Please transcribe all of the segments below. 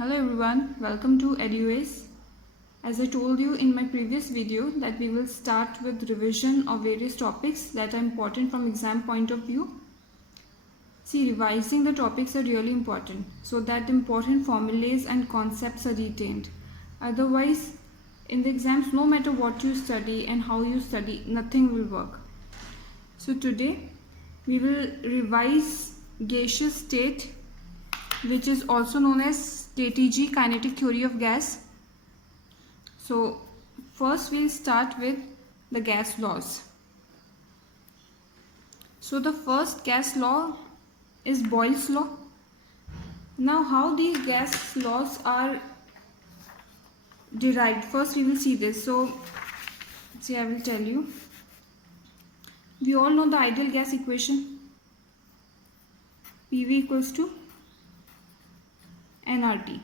Hello everyone, welcome to EduAce. As I told you in my previous video that we will start with revision of various topics that are important from exam point of view. See, revising the topics are really important so that important formulas and concepts are retained. Otherwise, in the exams, no matter what you study and how you study, nothing will work. So today, we will revise gaseous state, which is also known as KTG, kinetic theory of gas. So first we'll start with the gas laws. So the first gas law is Boyle's law. Now how these gas laws are derived, first we will see this. So see, I will tell you. We all know the ideal gas equation, PV equals to nRT.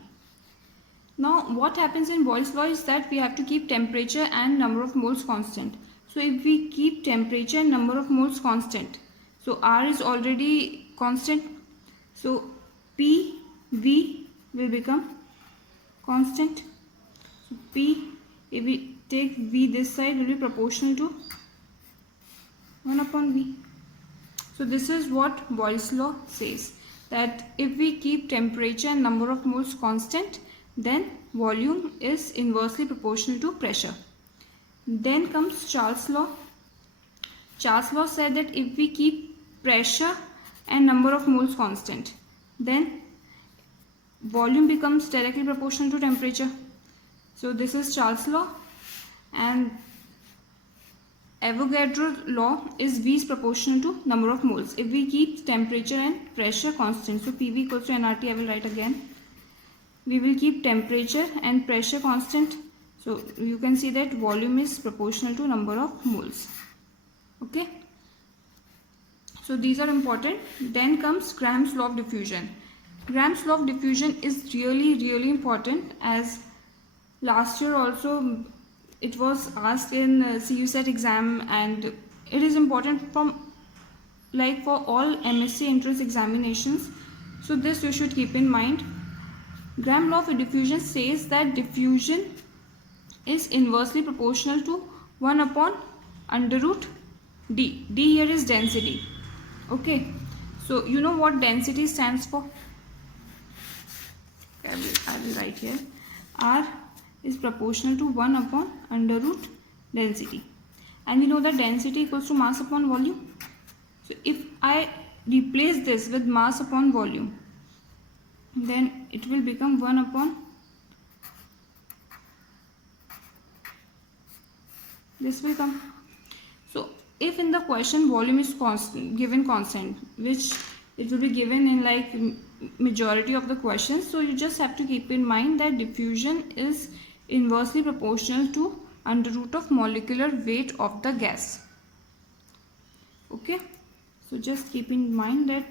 Now what happens in Boyle's law is that we have to keep temperature and number of moles constant. So if we keep temperature and number of moles constant, so R is already constant, so PV will become constant. So P, if we take V this side, will be proportional to 1 upon V. So this is what Boyle's law says, that if we keep temperature and number of moles constant, then volume is inversely proportional to pressure. Then comes Charles' law. Charles' law said that if we keep pressure and number of moles constant, then volume becomes directly proportional to temperature. So this is Charles' law, and Avogadro law is V is proportional to number of moles if we keep temperature and pressure constant. So PV equals to nRT, I will write again. We will keep temperature and pressure constant. So you can see that volume is proportional to number of moles. Okay. So these are important. Then comes Graham's law of diffusion. Graham's law of diffusion is really important, as last year also it was asked in CUSET exam, and it is important from for all MSc entrance examinations. So this you should keep in mind. Graham's law of diffusion says that diffusion is inversely proportional to 1 upon under root D. D here is density. Okay. So you know what density stands for? I will write here. R is proportional to 1 upon under root density, and we know that density equals to mass upon volume. So if I replace this with mass upon volume, then it will become 1 upon this will come. So if in the question volume is constant, given constant, which it will be given in majority of the questions, so you just have to keep in mind that diffusion is inversely proportional to under root of molecular weight of the gas. Okay, so just keep in mind that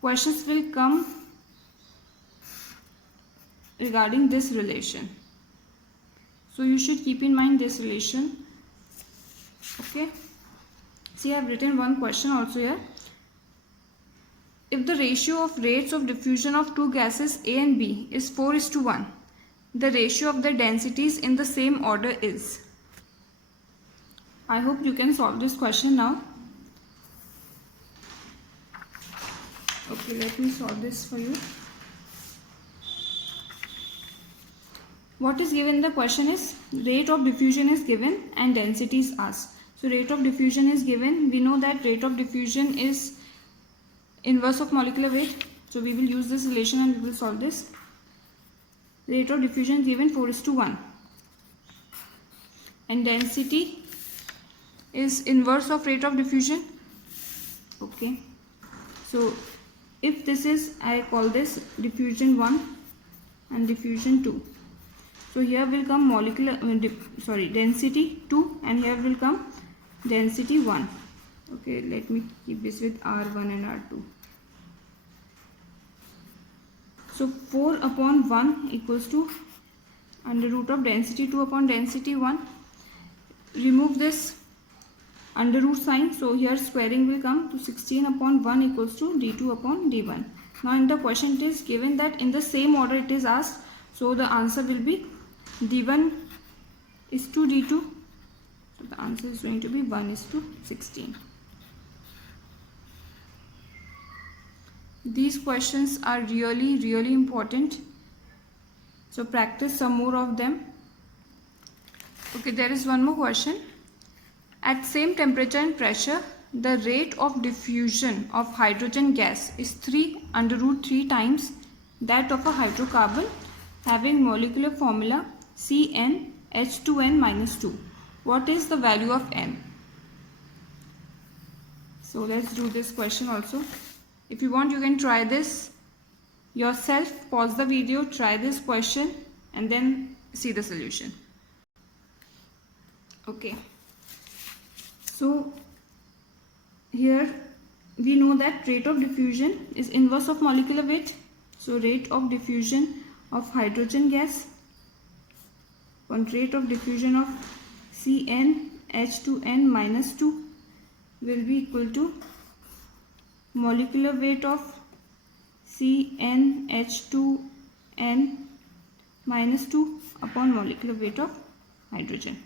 questions will come regarding this relation. So you should keep in mind this relation. Okay, see, I have written one question also here. If the ratio of rates of diffusion of two gases A and B is 4:1, the ratio of the densities in the same order is. I hope you can solve this question now. Okay, let me solve this for you. What is given in the question is rate of diffusion is given and density is asked. So rate of diffusion is given. We know that rate of diffusion is inverse of molecular weight. So we will use this relation and we will solve this. Rate of diffusion is given 4:1. And density is inverse of rate of diffusion. Okay. So if this is, I call this diffusion 1 and diffusion 2. So here will come density 2, and here will come density 1. Okay, let me keep this with R1 and R2. So 4 upon 1 equals to under root of density 2 upon density 1. Remove this under root sign. So here squaring will come to 16 upon 1 equals to d2 upon d1. Now in the question it is given that in the same order it is asked, so the answer will be d1 is to d2, so the answer is going to be 1 is to 16. These questions are really important, so practice some more of them. Okay, there is one more question. At same temperature and pressure, the rate of diffusion of hydrogen gas is 3√3 times that of a hydrocarbon having molecular formula CnH2n-2. What is the value of N? So let's do this question also. If you want, you can try this yourself. Pause the video, try this question and then see the solution. Okay. So here we know that rate of diffusion is inverse of molecular weight. So rate of diffusion of hydrogen gas on rate of diffusion of CnH2n-2 will be equal to molecular weight of CnH2n-2 upon molecular weight of hydrogen.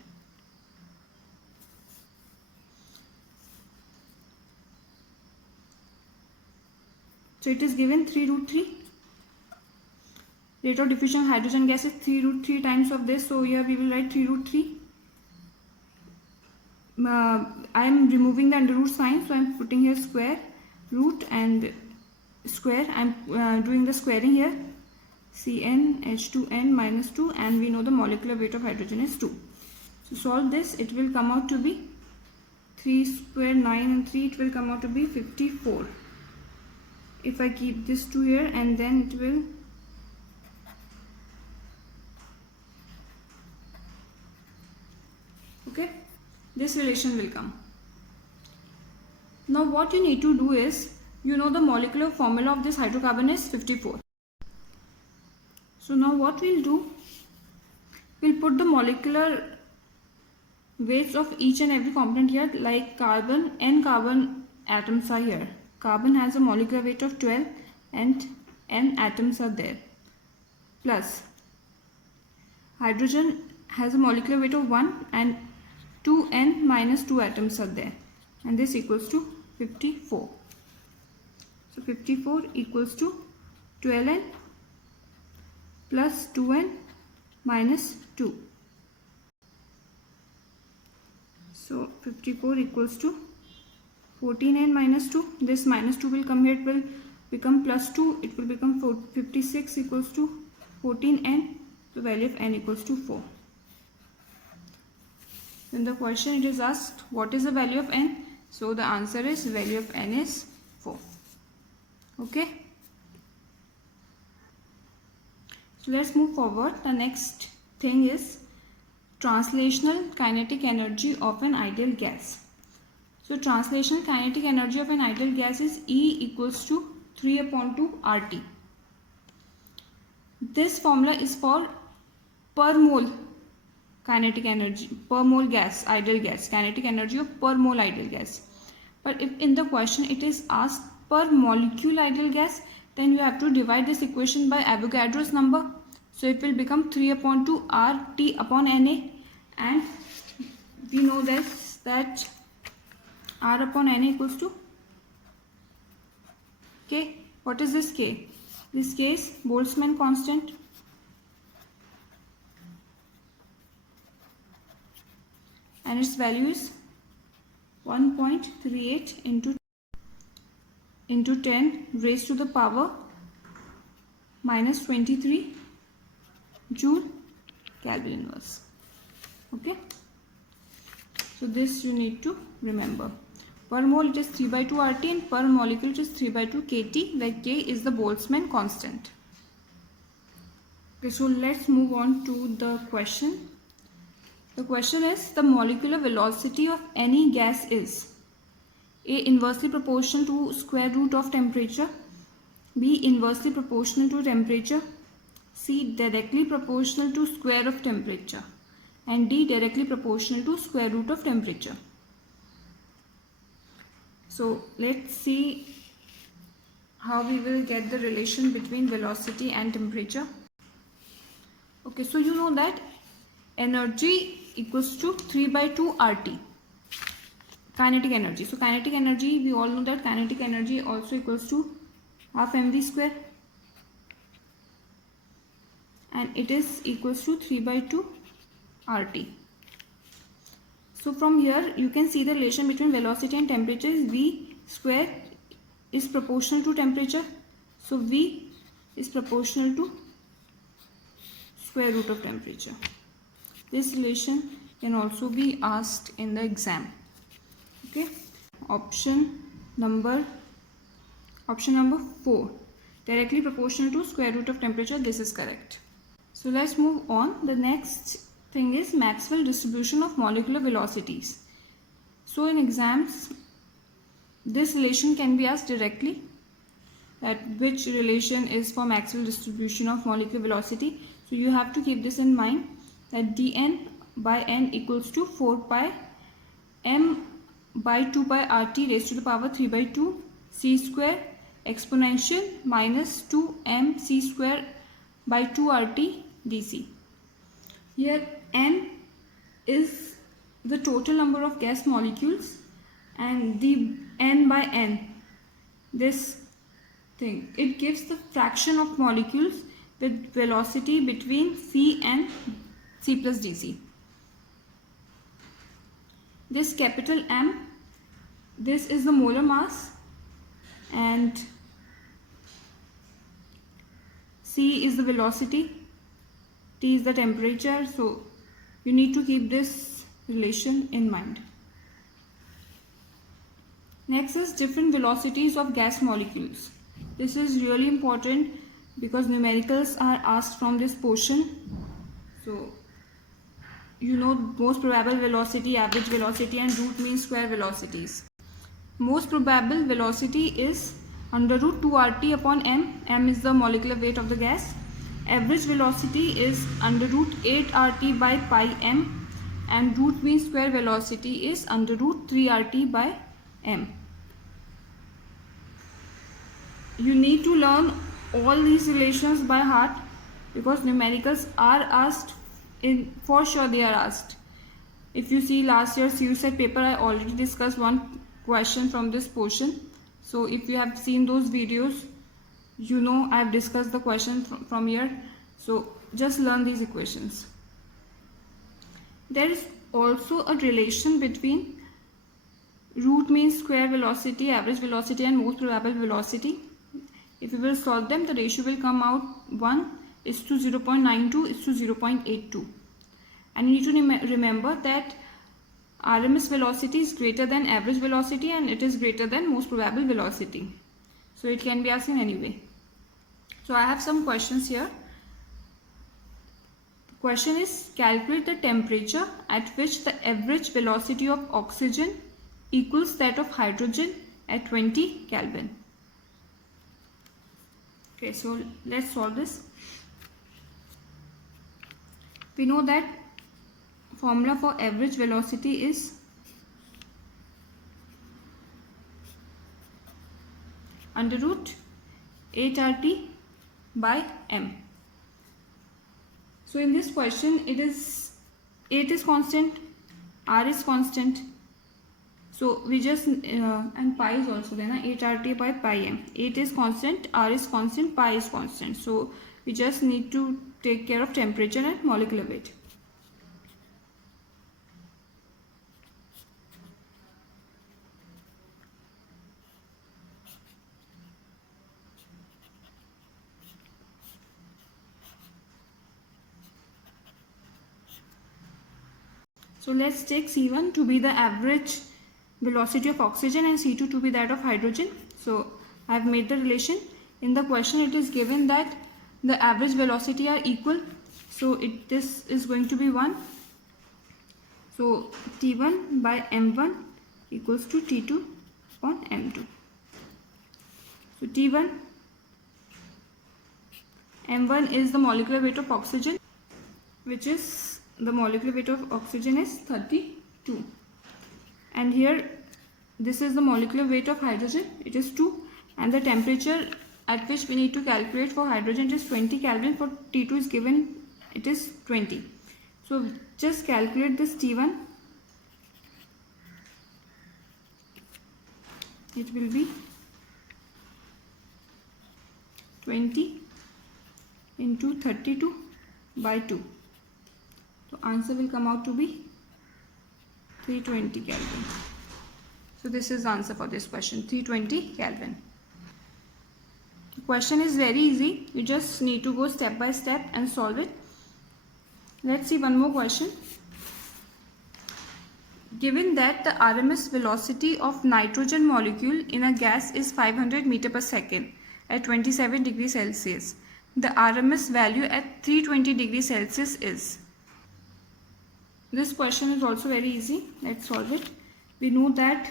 So it is given 3√3. Rate of diffusion of hydrogen gas is 3√3 times of this. So here we will write 3√3. I am removing the under root sign, so I am putting here square root and square. I am doing the squaring here. CnH2n-2, and we know the molecular weight of hydrogen is 2. So solve this. It will come out to be 3 square 9 and 3. It will come out to be 54. If I keep this 2 here, and then it will okay, this relation will come. Now what you need to do is, you know the molecular formula of this hydrocarbon is 54. So now what we'll do, we'll put the molecular weights of each and every component here. Like carbon, n carbon atoms are here. Carbon has a molecular weight of 12 and n atoms are there. Plus hydrogen has a molecular weight of 1 and 2n-2 atoms are there, and this equals to 54. So 54 equals to 12n plus 2n minus 2. So 54 equals to 14n minus 2. This minus 2 will come here, it will become plus 2. It will become 56 equals to 14n. The value of n equals to 4. In the question it is asked what is the value of n. So the answer is value of n is 4. Okay. So let's move forward. The next thing is translational kinetic energy of an ideal gas. So translational kinetic energy of an ideal gas is E equals to 3/2 RT. This formula is for per mole kinetic energy, per mole gas, ideal gas, kinetic energy of per mole ideal gas. But if in the question it is asked per molecule ideal gas, then you have to divide this equation by Avogadro's number. So it will become 3/2 RT upon Na, and we know this, that R upon Na equals to K. What is this K? This K is Boltzmann constant. And its value is 1.38 into 10 raised to the power minus 23 joule Kelvin inverse. Okay. So this you need to remember. Per mole it is 3/2 RT, and per molecule it is 3/2 KT, where K is the Boltzmann constant. Okay, so let's move on to the question. The question is, the molecular velocity of any gas is A. inversely proportional to square root of temperature, B. inversely proportional to temperature, C. directly proportional to square of temperature, and D. directly proportional to square root of temperature. So let's see how we will get the relation between velocity and temperature. Okay, so you know that energy equals to 3 by 2 RT, kinetic energy. So kinetic energy, we all know that kinetic energy also equals to half mv square, and it is equals to 3 by 2 RT. So from here you can see the relation between velocity and temperature is V square is proportional to temperature. So V is proportional to square root of temperature. This relation can also be asked in the exam. Okay, option number 4, directly proportional to square root of temperature. This is correct. So let's move on. The next thing is Maxwell distribution of molecular velocities. So in exams, this relation can be asked directly, that which relation is for Maxwell distribution of molecular velocity. So you have to keep this in mind, that dn by n equals to 4 pi m by 2 pi RT raised to the power 3 by 2 c square exponential minus 2 m c square by 2 RT dc. Here n is the total number of gas molecules, and the n by n, this thing, it gives the fraction of molecules with velocity between c and c plus dc. This capital M, this is the molar mass, and c is the velocity, T is the temperature. So you need to keep this relation in mind. Next is different velocities of gas molecules. This is really important because numericals are asked from this portion. So you know most probable velocity, average velocity, and root mean square velocities. Most probable velocity is under root 2 RT upon m. M is the molecular weight of the gas. Average velocity is under root 8 RT by pi m, and root mean square velocity is under root 3 RT by m. You need to learn all these relations by heart because numericals are asked, for sure they are asked. If you see last year's CUSET paper, I already discussed one question from this portion. So if you have seen those videos, you know I have discussed the question from here. So just learn these equations. There is also a relation between root mean square velocity, average velocity, and most probable velocity. If you will solve them, the ratio will come out 1 is to 0.92 is to 0.82. And you need to remember that RMS velocity is greater than average velocity, and it is greater than most probable velocity. So it can be asked in any way. So I have some questions here. The question is, calculate the temperature at which the average velocity of oxygen equals that of hydrogen at 20 Kelvin. Okay, so let's solve this. We know that formula for average velocity is under root 8 RT by m. So in this question, 8 is constant, R is constant. So we just and pi is also there, 8 RT by pi m. 8 is constant, R is constant, pi is constant. So we just need to take care of temperature and molecular weight. So let's take C1 to be the average velocity of oxygen and C2 to be that of hydrogen. So I have made the relation. In the question it is given that the average velocity are equal. So this is going to be 1. So T1 by M1 equals to T2 upon M2. So T1, M1 is the molecular weight of oxygen, which is the molecular weight of oxygen is 32, and here this is the molecular weight of hydrogen, it is 2, and the temperature at which we need to calculate for hydrogen is 20 Kelvin. For T2 is given, it is 20. So just calculate this T1. It will be 20 into 32 by 2. So answer will come out to be 320 Kelvin. So this is the answer for this question, 320 Kelvin. The question is very easy. You just need to go step by step and solve it. Let's see one more question. Given that the RMS velocity of nitrogen molecule in a gas is 500 meter per second at 27 degrees Celsius, the RMS value at 320 degrees Celsius is. This question is also very easy. Let's solve it. We know that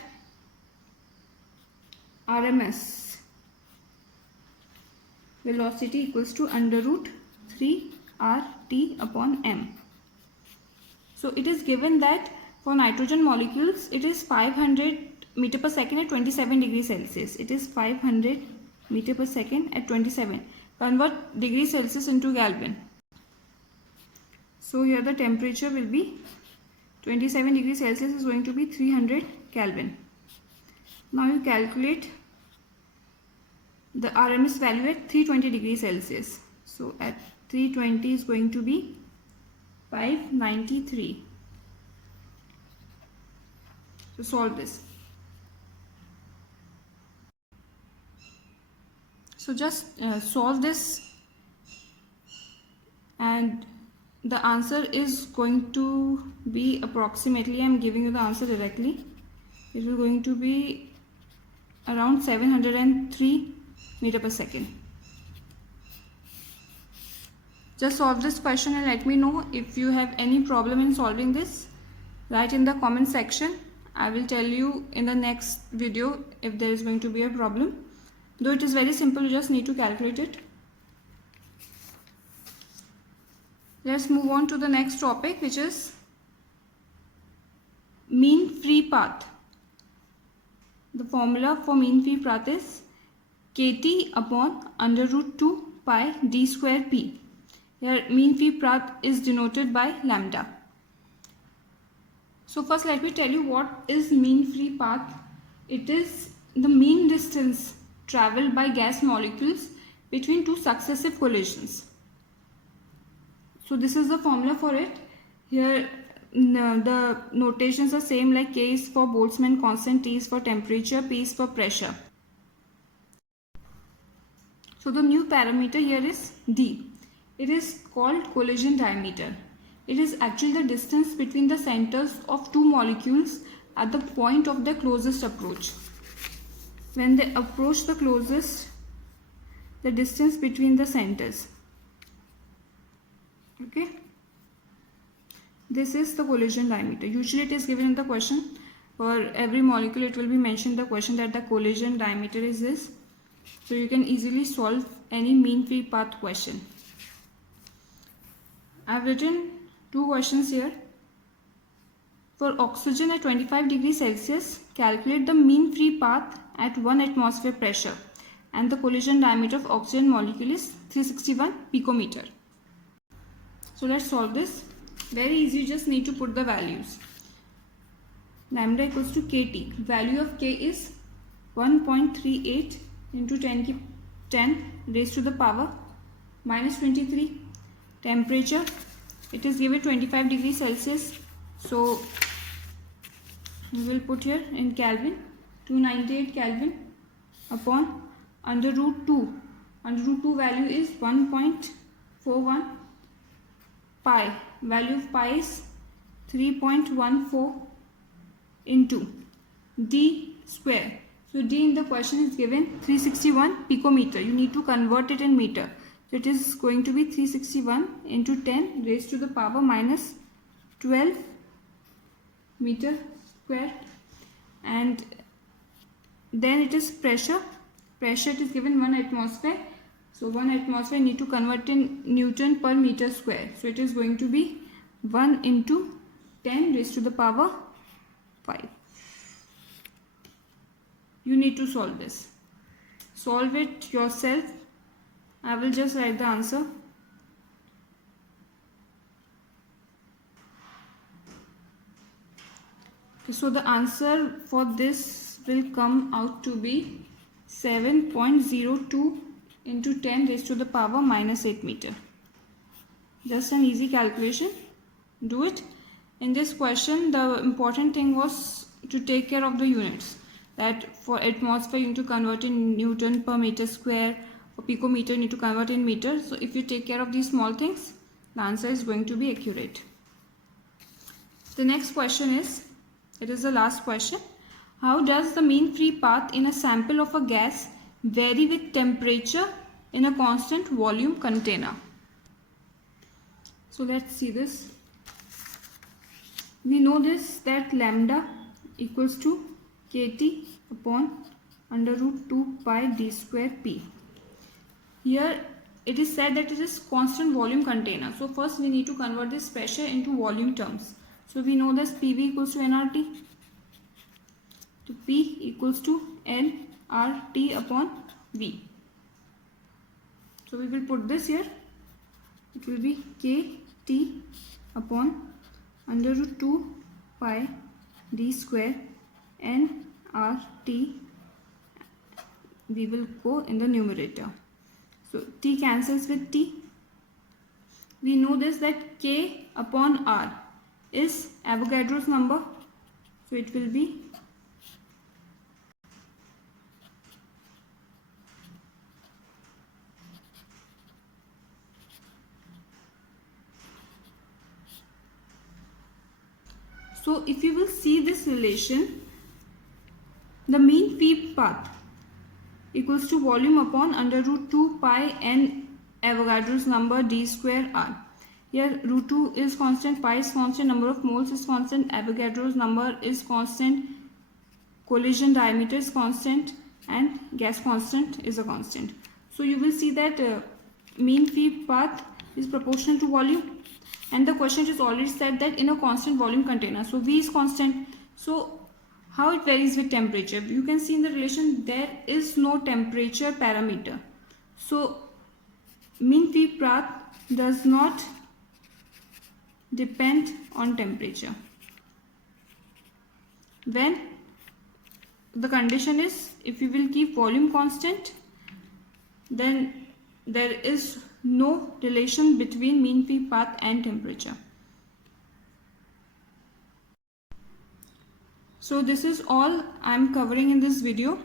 RMS velocity equals to under root 3 RT upon M. So it is given that for nitrogen molecules it is 500 meter per second at 27 degrees Celsius. It is 500 meter per second at 27. Convert degrees Celsius into Kelvin. So here the temperature will be 27 degrees Celsius is going to be 300 Kelvin. Now you calculate the RMS value at 320 degrees Celsius. So at 320 is going to be 593. So solve this. So just solve this, and the answer is going to be approximately, I am giving you the answer directly, it is going to be around 703 meter per second. Just solve this question and let me know if you have any problem in solving this. Write in the comment section. I will tell you in the next video if there is going to be a problem. Though it is very simple, you just need to calculate it. Let's move on to the next topic, which is mean free path. The formula for mean free path is kT upon under root 2 pi d square p. Here mean free path is denoted by lambda. So first let me tell you what is mean free path. It is the mean distance traveled by gas molecules between two successive collisions. So this is the formula for it. Here the notations are same, like K is for Boltzmann constant, T is for temperature, P is for pressure. So the new parameter here is D. It is called collision diameter. It is actually the distance between the centers of two molecules at the point of their closest approach. When they approach the closest, the distance between the centers. Okay. This is the collision diameter. Usually it is given in the question. For every molecule it will be mentioned in the question that the collision diameter is this. So you can easily solve any mean free path question. I have written two questions here. For oxygen at 25 degrees Celsius, calculate the mean free path at 1 atmosphere pressure, and the collision diameter of oxygen molecule is 361 picometer. So let's solve this. Very easy, you just need to put the values. Lambda equals to kT. Value of K is 1.38 into 10 raised to the power minus 23. Temperature, it is given 25 degrees Celsius. So we will put here in Kelvin, 298 Kelvin upon under root 2. Under root 2 value is 1.41 pi. Value of pi is 3.14 into D square. So D in the question is given 361 picometer. You need to convert it in meter. So it is going to be 361 into 10 raised to the power minus 12 meter square. And then it is pressure. Pressure, it is given 1 atmosphere. So 1 atmosphere need to convert in Newton per meter square. So it is going to be 1 into 10 raised to the power 5. You need to solve this. solve it yourself. I will just write the answer. So the answer for this will come out to be 7.02 into 10 raised to the power minus 8 meter. Just an easy calculation. Do it. In this question, the important thing was to take care of the units. That for atmosphere, you need to convert in Newton per meter square. For picometer, you need to convert in meter. So if you take care of these small things, the answer is going to be accurate. The next question is, it is the last question. How does the mean free path in a sample of a gas vary with temperature in a constant volume container? So let's see this. We know this, that lambda equals to kT upon under root 2 pi d square p. Here it is said that it is constant volume container. So first we need to convert this pressure into volume terms. So we know this PV equals to nRT. So P equals to nRT upon V. So we will put this here. It will be kT upon under root 2 pi d square nRT. We will go in the numerator. So T cancels with T. We know this, that K upon R is Avogadro's number. So it will be So if you will see this relation, the mean free path equals to volume upon under root 2 pi n Avogadro's number d square r. Here root 2 is constant, pi is constant, number of moles is constant, Avogadro's number is constant, collision diameter is constant, and gas constant is a constant. So you will see that mean free path is proportional to volume. And the question is already said that in a constant volume container. So V is constant. So how it varies with temperature? You can see in the relation there is no temperature parameter. So mean free path does not depend on temperature. When the condition is, if you will keep volume constant, then there is no relation between mean free path and temperature. So this is all I am covering in this video.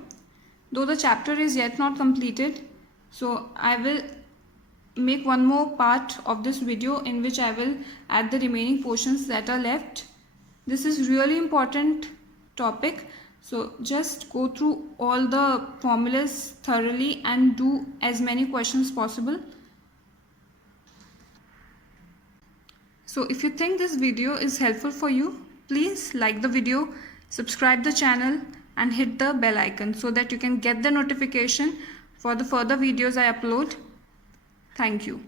Though the chapter is yet not completed, so I will make one more part of this video in which I will add the remaining portions that are left. This is really important topic. So just go through all the formulas thoroughly and do as many questions possible. So if you think this video is helpful for you, please like the video, subscribe the channel and hit the bell icon so that you can get the notification for the further videos I upload. Thank you.